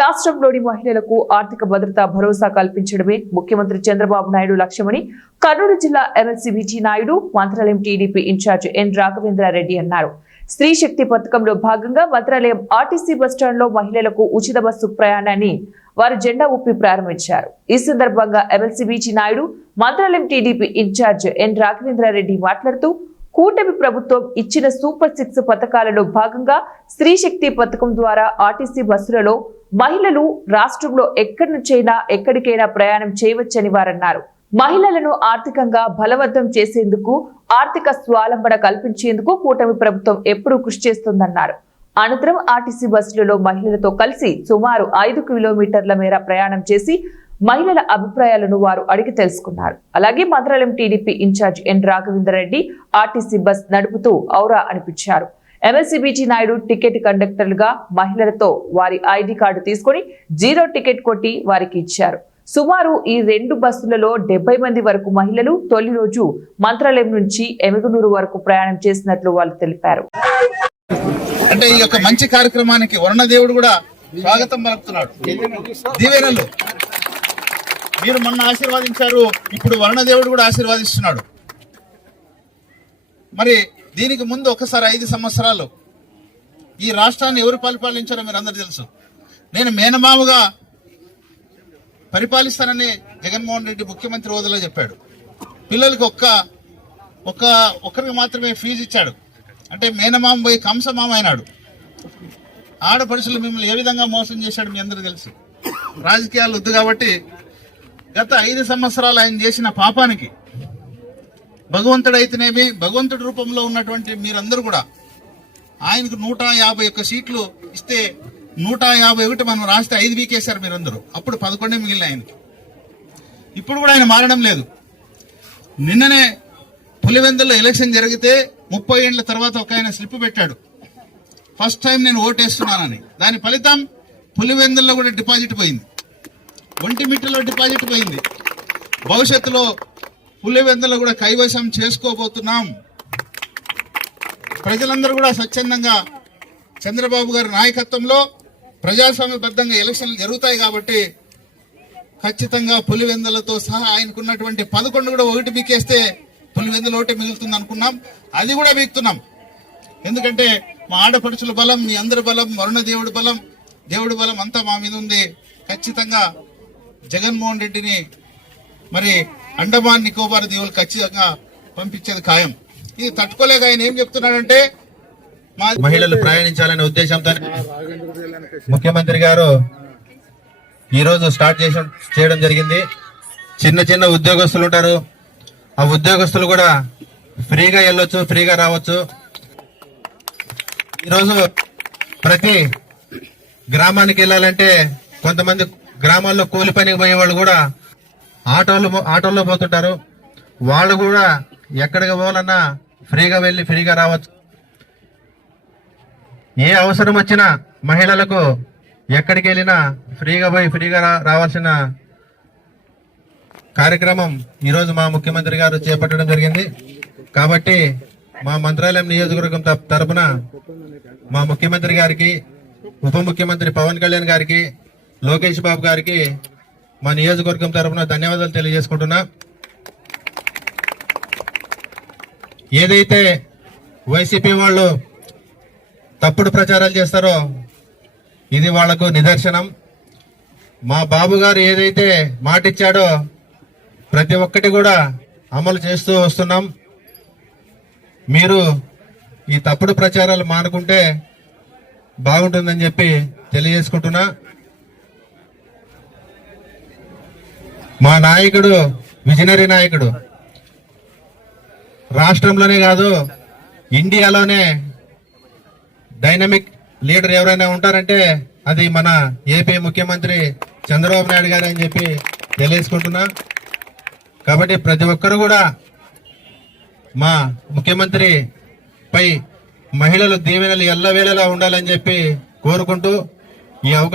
రాష్ట్రంలోని మహిళలకు ఆర్థిక భద్రత భరోసా కల్పించడమే ముఖ్యమంత్రి చంద్రబాబు నాయుడు లక్ష్యమని కర్నూలు జిల్లా ఎమ్మెల్సీ విజి నాయుడు మంత్రాలయం టీడీపీ ఇన్ఛార్జ్ ఎన్ రాఘవేంద్రారెడ్డి అన్నారు. స్త్రీ శక్తి పథకంలో భాగంగా మంత్రాలయం ఆర్టీసీ బస్టాండ్లో మహిళలకు ఉచిత బస్సు ప్రయాణాన్ని వారు జెండా ఊపి ప్రారంభించారు. ఈ సందర్భంగా ఎమ్మెల్సీ విజి నాయుడు మంత్రాలయం టీడీపీ ఇన్ఛార్జ్ ఎన్ రాఘవేంద్రారెడ్డి మాట్లాడుతూ కూటమి ప్రభుత్వం ఇచ్చిన సూపర్ 6 పథకాలలో భాగంగా స్త్రీ శక్తి పథకం ద్వారా ఆర్టీసీ బస్సులలో మహిళలు రాష్ట్రంలో ఎక్కడి నుంచైనా ఎక్కడికైనా ప్రయాణం చేయవచ్చని వారన్నారు. మహిళలను ఆర్థికంగా బలవంతం చేసేందుకు ఆర్థిక స్వావలంబన కల్పించేందుకు కూటమి ప్రభుత్వం ఎప్పుడూ కృషి చేస్తుందన్నారు. అనంతరం ఆర్టీసీ బస్సులలో మహిళలతో కలిసి సుమారు 5 కిలోమీటర్ల మేర ప్రయాణం చేసి మహిళల అభిప్రాయాలను వారు అడిగి తెలుసుకున్నారు. అలాగే మంత్రాలయం టీడీపీ ఇన్ఛార్జ్ ఎన్ రాఘవేంద్రరెడ్డి ఆర్టీసీ బస్ నడుపుతూ ఔరా అనిపించారు. ఎమ్మెల్సీ విజి నాయుడు టికెట్ కండక్టర్లుగా మహిళలతో వారి ఐడి కార్డు తీసుకుని 0 టికెట్ కొట్టి వారికి ఇచ్చారు. సుమారు ఈ 2 బస్సులలో 70 మంది వరకు మహిళలు తొలి రోజు మంత్రాలయం నుంచి ఎమగనూరు వరకు ప్రయాణం చేసినట్లు వాళ్ళు తెలిపారు. అంటే ఈ యొక్క మంచి కార్యక్రమానికి వరుణదేవుడు కూడా స్వాగతం పలుకుతున్నాడు. దీవెనలు మీరు మొన్న ఆశీర్వాదించారు, ఇప్పుడు వరుణదేవుడు కూడా ఆశీర్వాదిస్తున్నాడు. మరి దీనికి ముందు ఒకసారి 5 సంవత్సరాలు ఈ రాష్ట్రాన్ని ఎవరు పరిపాలించారో మీరు అందరూ తెలుసు. నేను మేనమామగా పరిపాలిస్తానని జగన్మోహన్ రెడ్డి ముఖ్యమంత్రి హోదాలో చెప్పాడు. పిల్లలకి ఒక్కరికి మాత్రమే ఫీజు ఇచ్చాడు. అంటే మేనమామ పోయి కంసమామ అయినాడు. ఆడపడుచులు మిమ్మల్ని ఏ విధంగా మోసం చేశాడు మీ అందరూ తెలుసు. రాజకీయాలు వద్దు కాబట్టి గత 5 సంవత్సరాలు ఆయన చేసిన పాపానికి భగవంతుడైతేనేమి భగవంతుడి రూపంలో ఉన్నటువంటి మీరందరూ కూడా ఆయనకు 151 సీట్లు ఇస్తే 151 మనం రాస్తే 5 వీకేశారు మీరందరూ. అప్పుడు 11 మిగిలిన ఆయనకి. ఇప్పుడు కూడా ఆయన మారడం లేదు. నిన్ననే పులివెందుల్లో ఎలక్షన్ జరిగితే 30 ఏళ్ల తర్వాత ఒక ఆయన స్లిప్ పెట్టాడు, ఫస్ట్ టైం నేను ఓటేస్తున్నానని. దాని ఫలితం పులివెందుల్లో కూడా డిపాజిట్ పోయింది, ఒంటిమిట్టలో డిపాజిట్ పోయింది. భవిష్యత్తులో పులివెందులో కూడా కైవసం చేసుకోబోతున్నాం. ప్రజలందరూ కూడా స్వచ్ఛందంగా చంద్రబాబు గారి నాయకత్వంలో ప్రజాస్వామ్యబద్ధంగా ఎలక్షన్లు జరుగుతాయి కాబట్టి ఖచ్చితంగా పులివెందులతో సహా ఆయనకున్నటువంటి 11 కూడా ఒకటి బీకేస్తే పులివెందులు ఒకటి మిగులుతుంది అనుకున్నాం. అది కూడా బీక్తున్నాం. ఎందుకంటే మా ఆడపడుచుల బలం, మీ అందరి బలం, వరుణ దేవుడి బలం, దేవుడి బలం అంతా మా మీద ఉంది. ఖచ్చితంగా జగన్మోహన్ రెడ్డిని మరి అండమాన్ నికోబార్ దీవులు ఖచ్చితంగా పంపించేది ఖాయం. ఇది తట్టుకోలేక ఆయన ఏం చెప్తున్నాడంటే మహిళలు ప్రయాణించాలనే ఉద్దేశంతో ముఖ్యమంత్రి గారు ఈరోజు స్టార్ట్ చేయడం జరిగింది. చిన్న ఉద్యోగస్తులు ఉంటారు, ఆ ఉద్యోగస్తులు కూడా ఫ్రీగా వెళ్ళొచ్చు, ఫ్రీగా రావచ్చు. ఈరోజు ప్రతి గ్రామానికి వెళ్ళాలంటే కొంతమంది గ్రామాల్లో కూలి పనికి పోయే వాళ్ళు కూడా ఆటోల్లో పోతుంటారు. వాళ్ళు కూడా ఎక్కడికి పోవాలన్నా ఫ్రీగా వెళ్ళి ఫ్రీగా రావచ్చు. ఏ అవసరం వచ్చినా మహిళలకు ఎక్కడికి వెళ్ళినా ఫ్రీగా పోయి ఫ్రీగా రావాల్సిన కార్యక్రమం ఈరోజు మా ముఖ్యమంత్రి గారు చేపట్టడం జరిగింది. కాబట్టి మా మంత్రాలయం నియోజకవర్గం తరపున మా ముఖ్యమంత్రి గారికి, ఉప ముఖ్యమంత్రి పవన్ కళ్యాణ్ గారికి, లోకేష్ బాబు గారికి మా నియోజకవర్గం తరఫున ధన్యవాదాలు తెలియజేసుకుంటున్నా. ఏదైతే వైసీపీ వాళ్ళు తప్పుడు ప్రచారాలు చేస్తారో ఇది వాళ్లకు నిదర్శనం. మా బాబు గారు ఏదైతే మాటిచ్చాడో ప్రతి ఒక్కటి కూడా అమలు చేస్తూ వస్తున్నాం. మీరు ఈ తప్పుడు ప్రచారాలు మానుకుంటే బాగుంటుందని చెప్పి తెలియజేసుకుంటున్నా. మా నాయకుడు విజనరీ నాయకుడు, రాష్ట్రంలోనే కాదు ఇండియాలోనే డైనమిక్ లీడర్ ఎవరైనా ఉంటారంటే అది మన ఏపీ ముఖ్యమంత్రి చంద్రబాబు నాయుడు గారు అని చెప్పి తెలియజేసుకుంటున్నా. కాబట్టి ప్రతి ఒక్కరు కూడా మా ముఖ్యమంత్రి పై మహిళలు దీవెనలు ఎల్లవేళలా ఉండాలని చెప్పి కోరుకుంటూ ఈ అవకాశం